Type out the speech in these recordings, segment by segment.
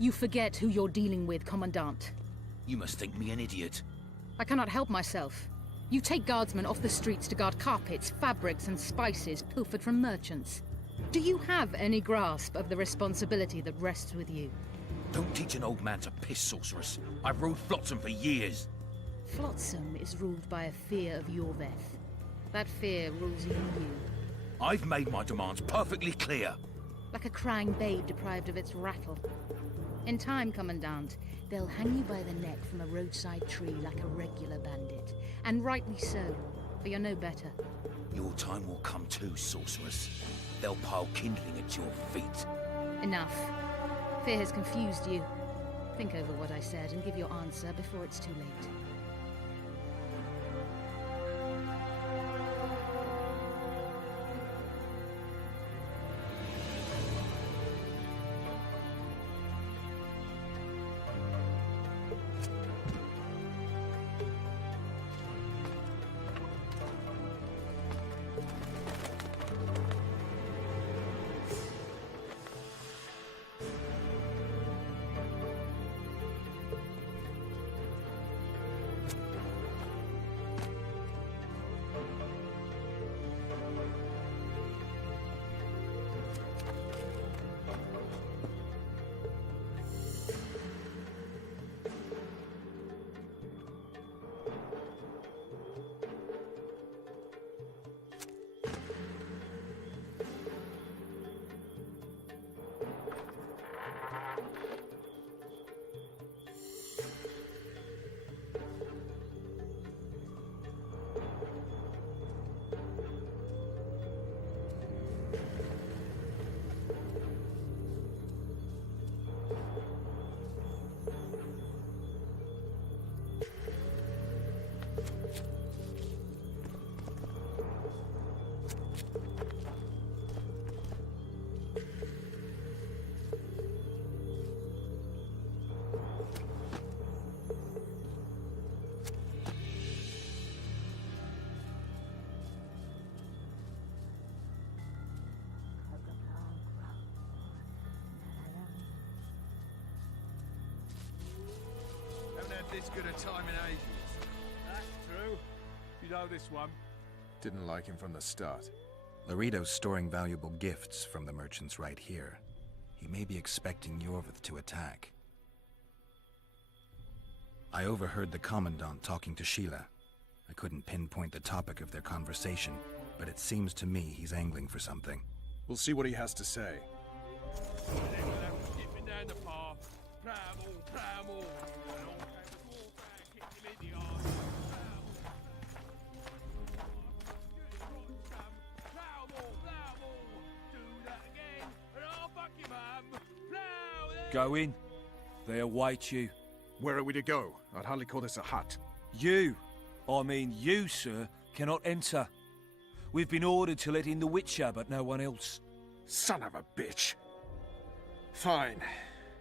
You forget who you're dealing with, Commandant. You must think me an idiot. I cannot help myself. You take guardsmen off the streets to guard carpets, fabrics, and spices pilfered from merchants. Do you have any grasp of the responsibility that rests with you? Don't teach an old man to piss, sorceress. I've ruled Flotsam for years. Flotsam is ruled by a fear of Yorveth. That fear rules even you. I've made my demands perfectly clear. Like a crying babe deprived of its rattle. In time, Commandant, they'll hang you by the neck from a roadside tree like a regular bandit. And rightly so, for you're no better. Your time will come too, sorceress. They'll pile kindling at your feet. Enough. Fear has confused you. Think over what I said and give your answer before it's too late. This good a time in ages. That's true. You know this one. Didn't like him from the start. Laredo's storing valuable gifts from the merchants right here. He may be expecting Yorveth to attack. I overheard the Commandant talking to Sheila. I couldn't pinpoint the topic of their conversation, but it seems to me he's angling for something. We'll see what he has to say. Keep me down. down the path. Plough 'em all, plough 'em all. And on came the dwarf and kicked him in the arse. Plough 'em all, plough 'em all. Do that again, and I'll fuck you, mum. Plough them. Go in. They await you. Where are we to go? I'd hardly call this a hut. You, you, sir, cannot enter. We've been ordered to let in the Witcher, but no one else. Son of a bitch. Fine.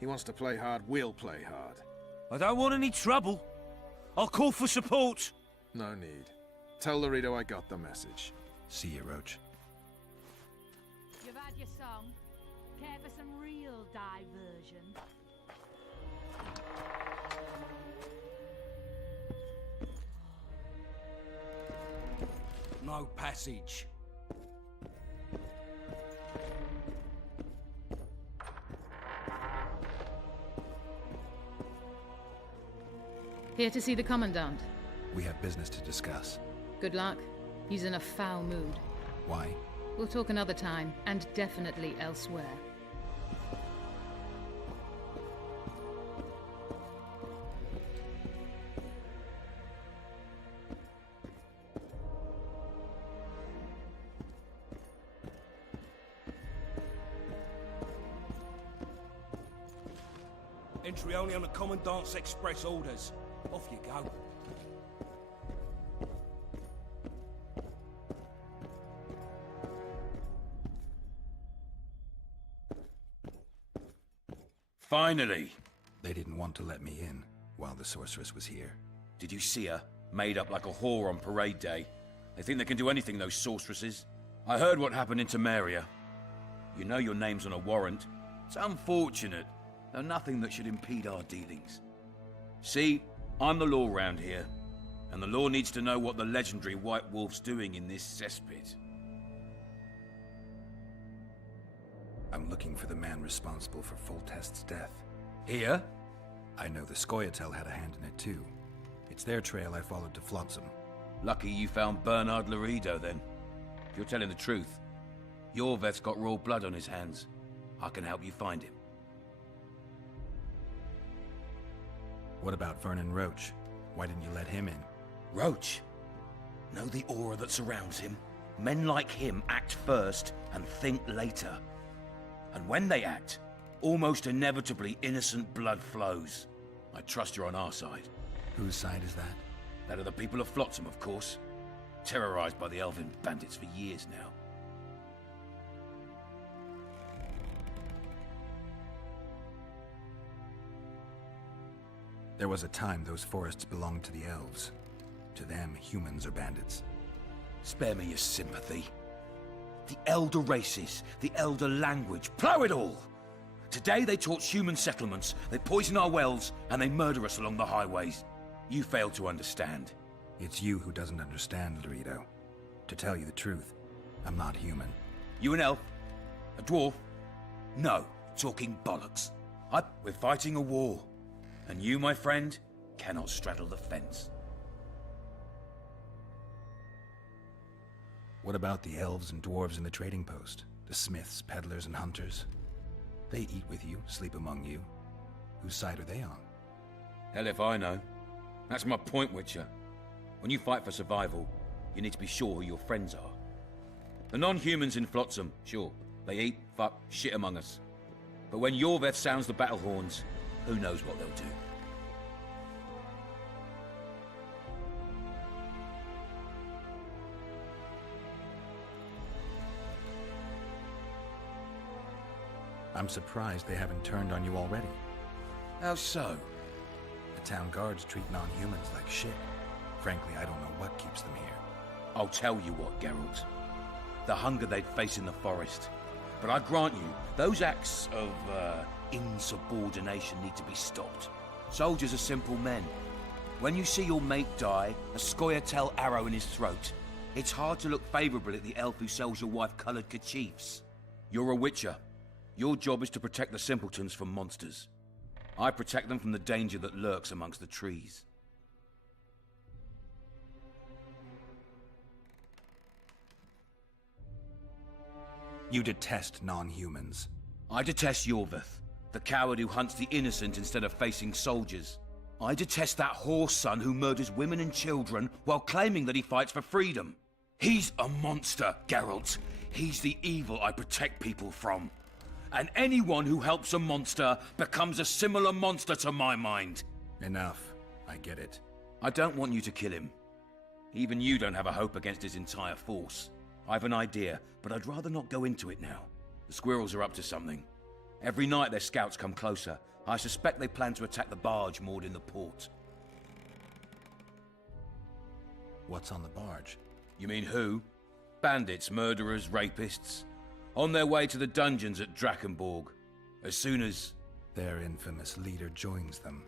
He wants to play hard, we'll play hard. I don't want any trouble. I'll call for support. No need. Tell Laredo I got the message. See you, Roach. You've had your song. Care for some real diversion? No passage. Here to see the Commandant. We have business to discuss. Good luck. He's in a foul mood. Why? We'll talk another time, and definitely elsewhere. Entry only on the Commandant's express orders. Off you go. Finally! They didn't want to let me in while the sorceress was here. Did you see her? Made up like a whore on parade day. They think they can do anything, those sorceresses. I heard what happened in Temeria. You know your name's on a warrant. It's unfortunate, though nothing that should impede our dealings. See, I'm the law round here, and the law needs to know what the legendary White Wolf's doing in this cesspit. I'm looking for the man responsible for Foltest's death. Here? I know the Scoia'tael had a hand in it too. It's their trail I followed to Flotsam. Lucky you found Bernard Laredo, then. If you're telling the truth, Yorveth's got raw blood on his hands. I can help you find him. What about Vernon Roach? Why didn't you let him in? Roach? Know the aura that surrounds him? Men like him act first and think later. And when they act, almost inevitably innocent blood flows. I trust you're on our side. Whose side is that? That of the people of Flotsam, of course. Terrorized by the elven bandits for years now. There was a time those forests belonged to the elves. To them, humans are bandits. Spare me your sympathy. The elder races, the elder language, plough it all! Today they torch human settlements, they poison our wells, and they murder us along the highways. You fail to understand. It's you who doesn't understand, Laredo. To tell you the truth, I'm not human. You an elf? A dwarf? No, talking bollocks. We're fighting a war. And you, my friend, cannot straddle the fence. What about the elves and dwarves in the trading post? The smiths, peddlers, and hunters? They eat with you, sleep among you. Whose side are they on? Hell if I know. That's my point, Witcher. When you fight for survival, you need to be sure who your friends are. The non-humans in Flotsam, sure, they eat, fuck, shit among us. But when Yorveth sounds the battle horns, who knows what they'll do. I'm surprised they haven't turned on you already. How so? The town guards treat non-humans like shit. Frankly, I don't know what keeps them here. I'll tell you what, Geralt. The hunger they'd face in the forest. But I grant you, those acts of, insubordination need to be stopped. Soldiers are simple men. When you see your mate die, a Scoia'tael arrow in his throat, it's hard to look favourably at the elf who sells your wife coloured kerchiefs. You're a Witcher. Your job is to protect the simpletons from monsters. I protect them from the danger that lurks amongst the trees. You detest non-humans. I detest Yorveth, The coward who hunts the innocent instead of facing soldiers. I detest that whore son who murders women and children while claiming that he fights for freedom. He's a monster, Geralt. He's the evil I protect people from. And anyone who helps a monster becomes a similar monster to my mind. Enough. I get it. I don't want you to kill him. Even you don't have a hope against his entire force. I've an idea, but I'd rather not go into it now. The squirrels are up to something. Every night their scouts come closer. I suspect they plan to attack the barge moored in the port. What's on the barge? You mean who? Bandits, murderers, rapists. On their way to the dungeons at Drakenborg. As soon as... Their infamous leader joins them.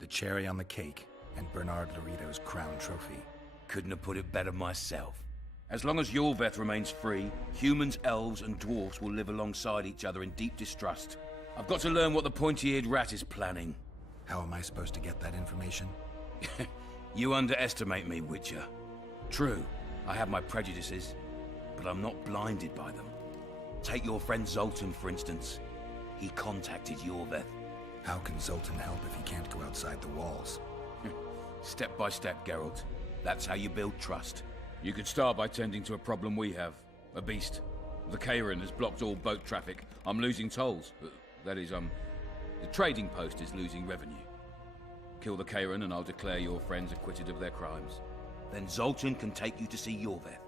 The cherry on the cake, and Bernard Laredo's crown trophy. Couldn't have put it better myself. As long as Yorveth remains free, humans, elves, and dwarfs will live alongside each other in deep distrust. I've got to learn what the pointy-eared rat is planning. How am I supposed to get that information? You underestimate me, Witcher. True, I have my prejudices, but I'm not blinded by them. Take your friend Zoltan, for instance. He contacted Yorveth. How can Zoltan help if he can't go outside the walls? Step by step, Geralt. That's how you build trust. You could start by tending to a problem we have. A beast. The Kairin has blocked all boat traffic. I'm losing tolls. That is, the trading post is losing revenue. Kill the Kairin and I'll declare your friends acquitted of their crimes. Then Zoltan can take you to see Yorveth.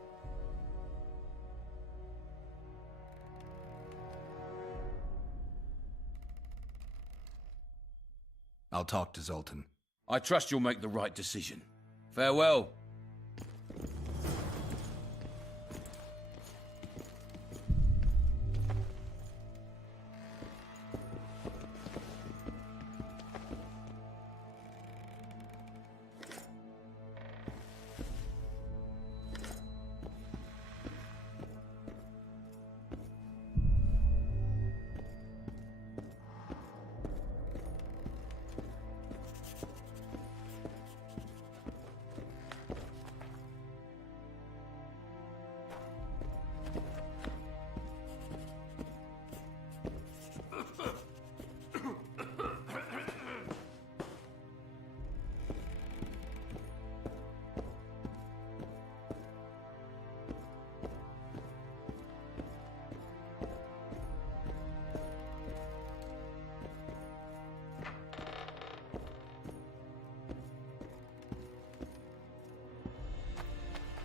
I'll talk to Zoltan. I trust you'll make the right decision. Farewell.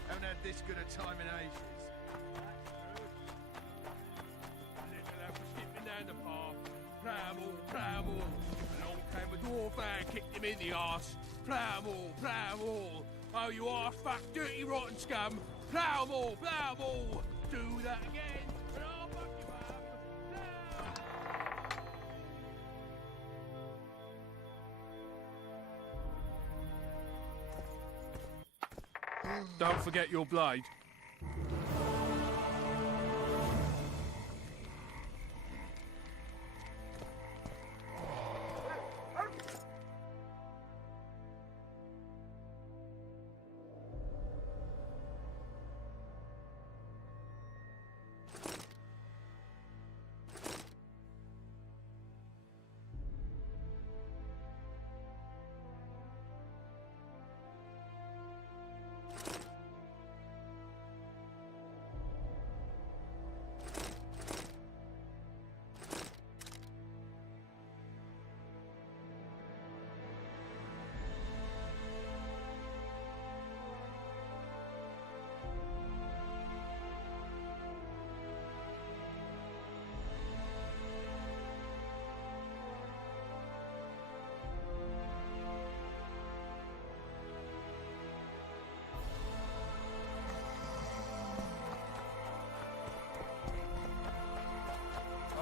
Haven't had this good a time in ages. Little lad was skipping down the path. Plough-all, plough-all. Along came a dwarf and kicked him in the arse. Plough-all, plough-all. Oh, you arse-fuck, dirty rotten scum. Plough-all, plough-all. Do that again, and I'll fuck you up. Don't forget your blade.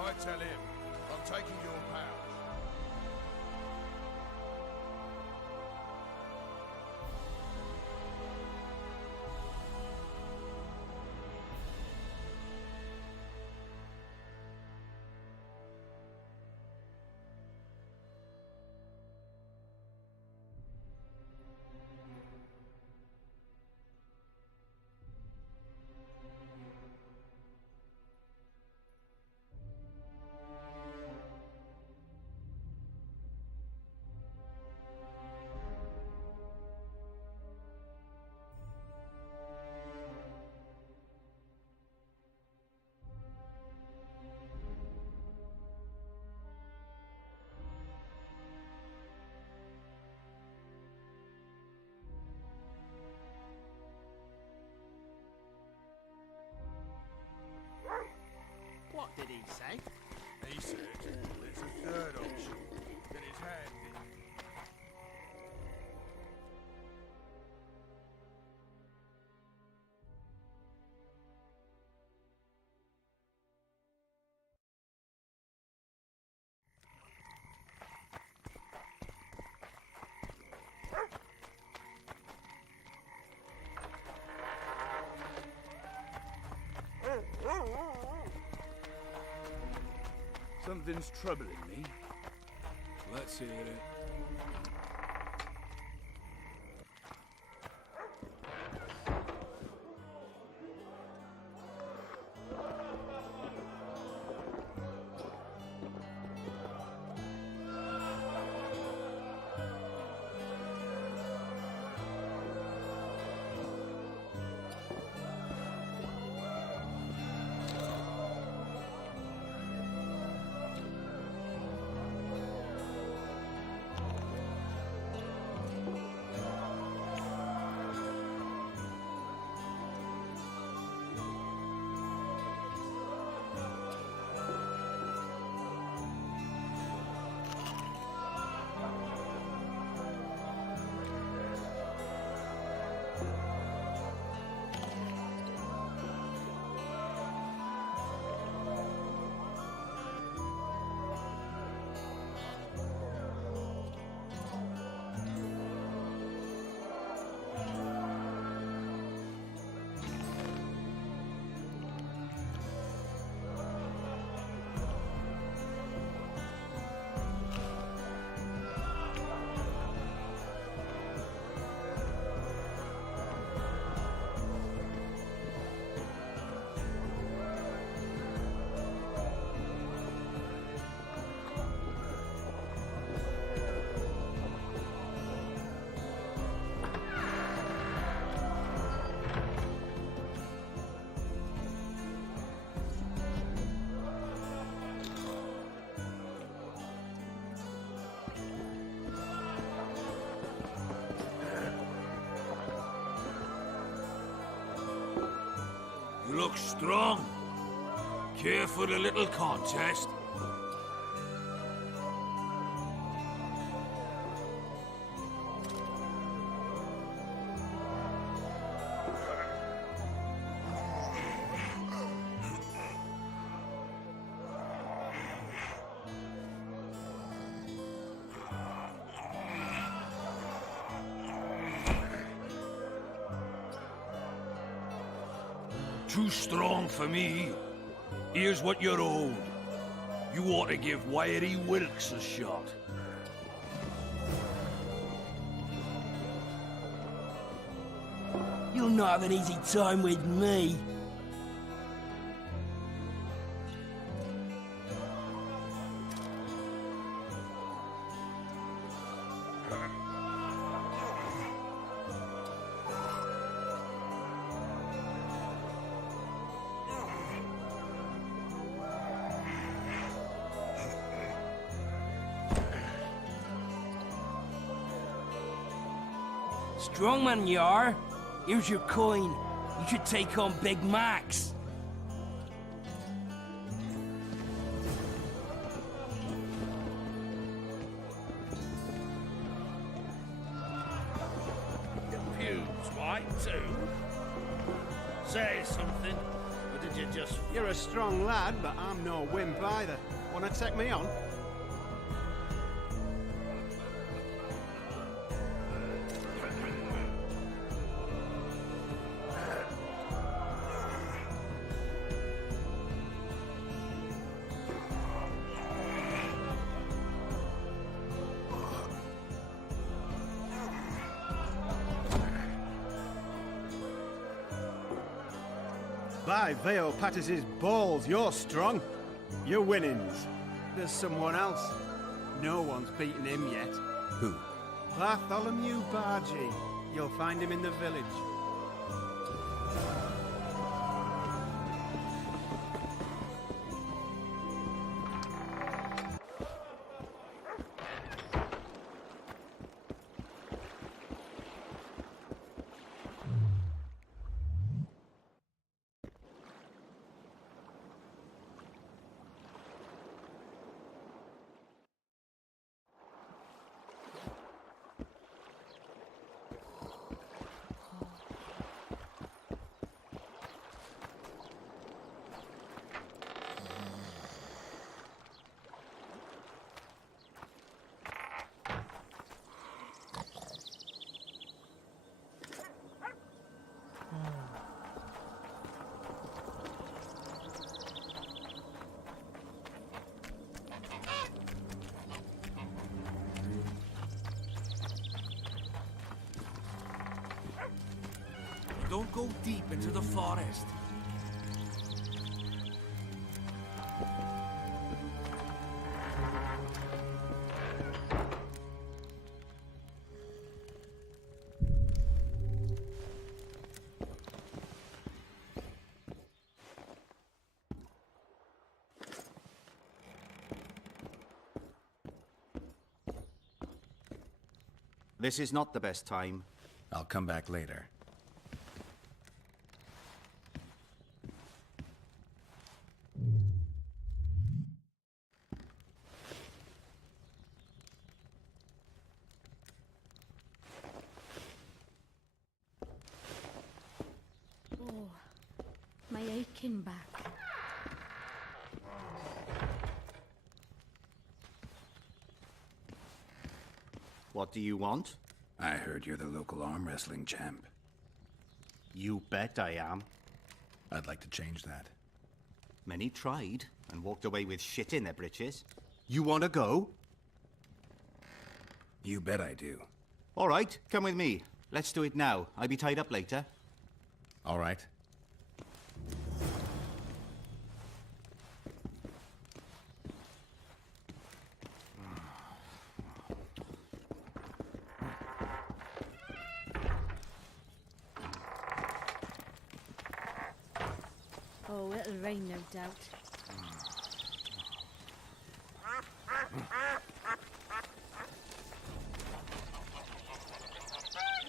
I tell him, I'm taking your pouch. you say? He said there's a third option. Get his hand in. Something's troubling me. Let's hear it. You look strong. Care for a little contest? Too strong for me. Here's what you're owed. You ought to give Wiry Wilkes a shot. You'll not have an easy time with me. Strong man you are. Here's your coin. You should take on Big Max. Your pubes white too? Say something, or did you just... You're a strong lad, but I'm no wimp either. Wanna take me on? By Veo Pattis's balls, you're strong. You're winnings. There's someone else. No one's beaten him yet. Who? Bartholomew Bargy. You'll find him in the village. Don't go deep into the forest. This is not the best time. I'll come back later. Oh, my aching back. What do you want? I heard you're the local arm wrestling champ. You bet I am. I'd like to change that. Many tried and walked away with shit in their britches. You want to go? You bet I do. All right, come with me. Let's do it now. I'll be tied up later. All right. Oh, it'll rain, no doubt.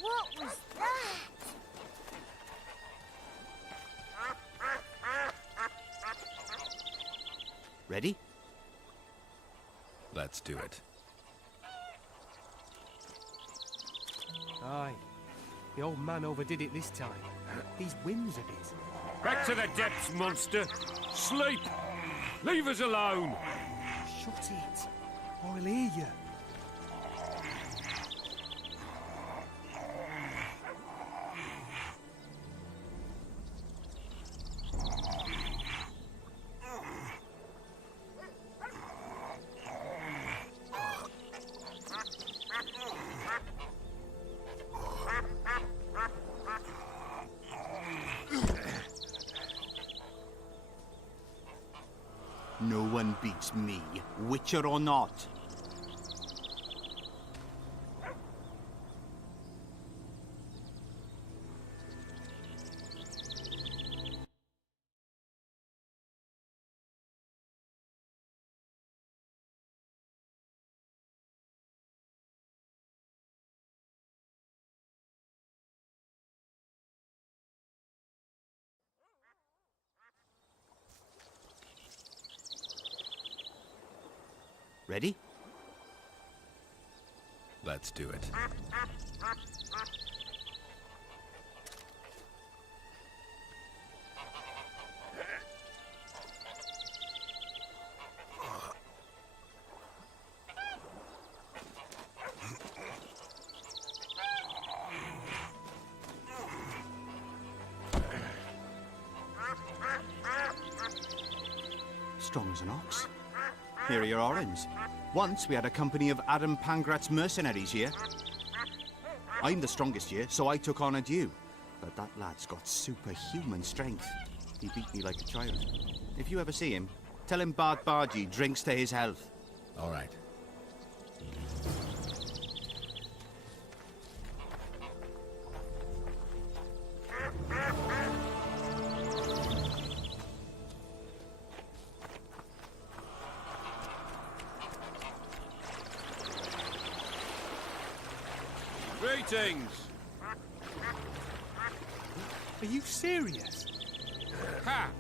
What was that? Ready? Let's do it. Aye. The old man overdid it this time. These whims of his. Back to the depths, monster. Sleep. Leave us alone. Shut it, or he'll hear you. No one beats me, Witcher or not. Ready? Let's do it. Strong as an ox. Here are your orange. Once we had a company of Adam Pangrat's mercenaries here. I'm the strongest here, so I took on a due. But that lad's got superhuman strength. He beat me like a child. If you ever see him, tell him Bard Bargy drinks to his health. All right. Greetings. Are you serious? Ha!